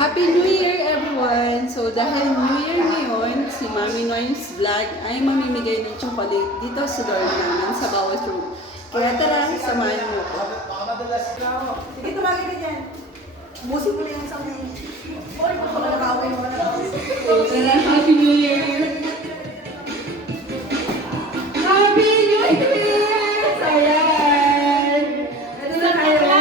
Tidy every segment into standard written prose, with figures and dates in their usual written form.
Happy New Year everyone! So dahil New Year ngayon, si Mami Noy's Vlog ay mamimigay ng chocolate dito sa door namin sa bawat room. Kaya tara, samahan mo ko. Sige, tumagin ka dyan. Busin mo na yung isang ngayon. Oy, makakawin mo na. Tara, Happy New Year! Happy New Year! Ayan! Ano na kayo?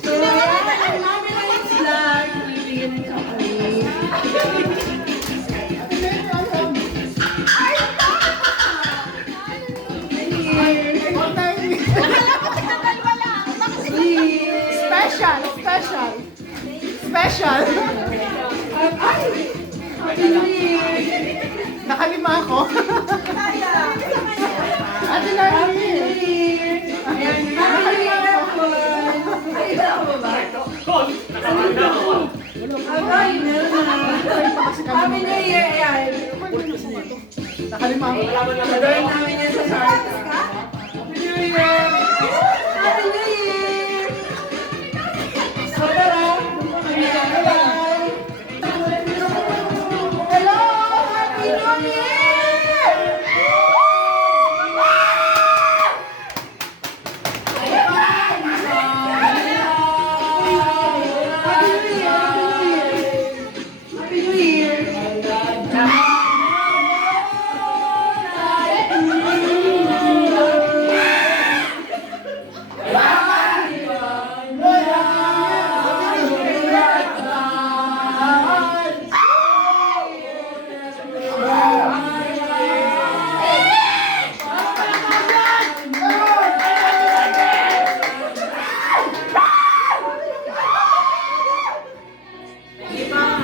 So, ayan, Mami Noy's Vlog. Mamimigay ng chocolate. Special. Happy New Year! Nakalima ako. Ate Happy New Year! Ayan, Happy New Year po! Ay, ito ako ba? Ay, meron na. Happy New Year! Ayan. Nakalima ako. Adore namin yan sa heart. Happy New Year! Happy New Year! So, tara. Bye-bye. Hello! Happy New Year! Happy New Year!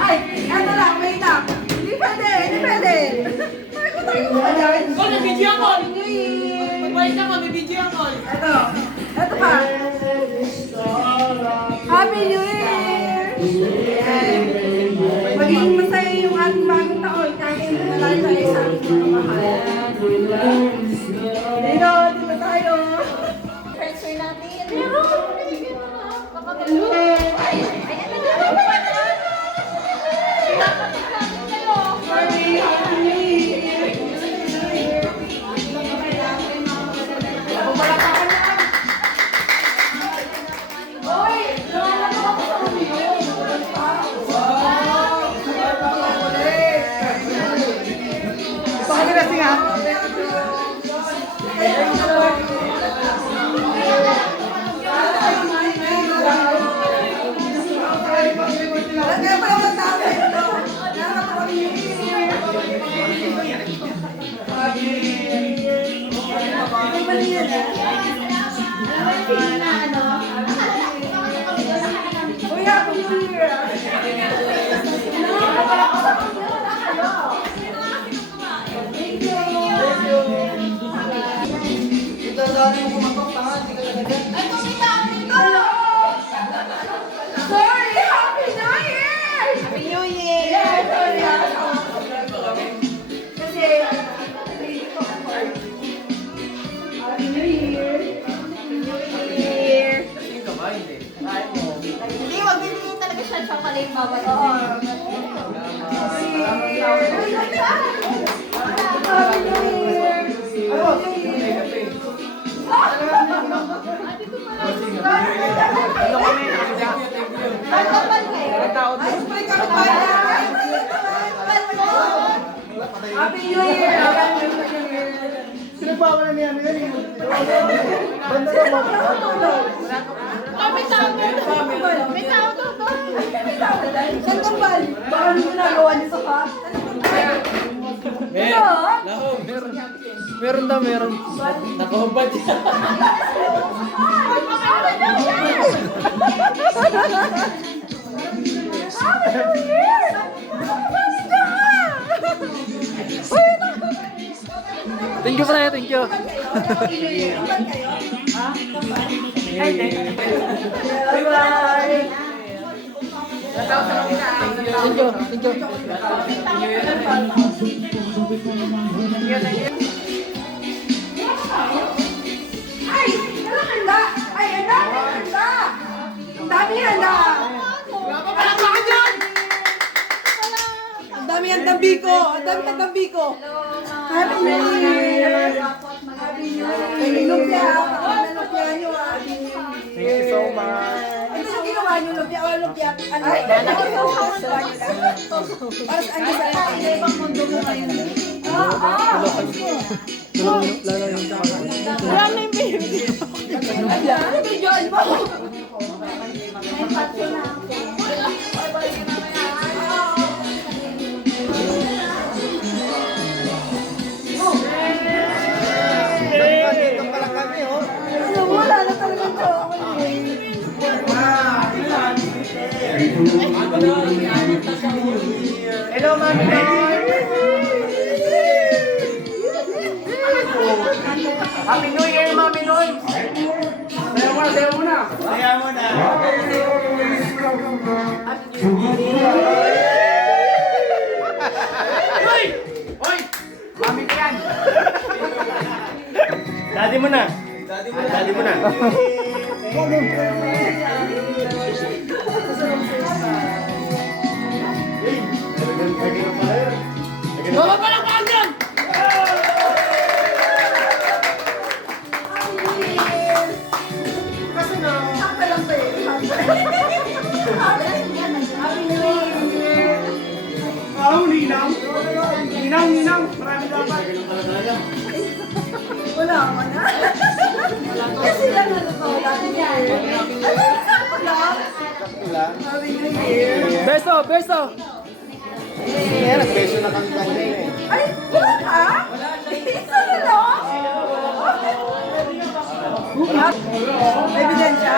Ay, ano lang, wait lang. Hindi pwede, hindi pwede. Ay, ko tayo mo dyan. Oh, nabidyo ako! Happy New Year! Wait lang, mabibidyo ako! Ito pa. Happy New Year! Ayan. Maging masaya yung ating bagong taon kahit wala tayo sa ating mga mahal. Dito, dito tayo. Transfer natin! Hello! Ay, ayan na nga! Dapat natin kayo! Sorry, Happy New Year! Hoy! Nawala mo ako sa video. Bakit na siya? Kaya pala magsabi. Happy New Year! Ay, mali yan, ah. Uy, Happy New Year! Thank you! Sorry! Happy New Year! Happy New Year! Yeah, sorry, ah. Kasi, Happy New Year! Year! Hindi, wag bibigyan talaga siya chocolate bawat Happy New Year! Pagkapal kayo? Happy New Year! Sinagbawa na niya yun. Banda Sino mo. ang nakatulog? Oh, may tao doon! May tao doon! Saan kambal? Baka ano ginagawa niyo sa ka? Ito? Meron daw, meron. Nakahubad siya! Ay, makakawin na yan! Happy New Year! Basta ka! Uy, naku! Thank you, Pre. Thank you. Bye-bye! Thank you. Thank you. Ay! Walang handa! Ay, ang dami handa! Ang dami yan ah! Ang dami ang tambi ko! Ang dami ang tambi ko! Happy New Year! Happy New Year! Lumpia nyo ah! Thank you so much. Ito yung ginawa nyo, lumpia o lumpia. Ano? Para sa ano sa tayo? Ibang mundo mo ngayon. Wala na yung baby. Ano video? Ano ba? Dito pala kami, oh. Wala na talaga ito. Hello, Mami Noy. Happy New Year, Mami Noy. Sayaw muna. Sayaw muna. Hoy! Hoy! Mami ko yan. Daddy mo na. Daddy mo na. Baba pa lang dyan! Kasi na, sakta lang ba eh. Happy New Year! Ninang. Ninang. Marami dapat. Wala ka na. Kasi lang ano to, Happy New Year. Ano, sakto lang. Happy New Year. Beso. Nag-beso na kami kanina eh. Ay, wala ka? Isa na lang? Ebidensya?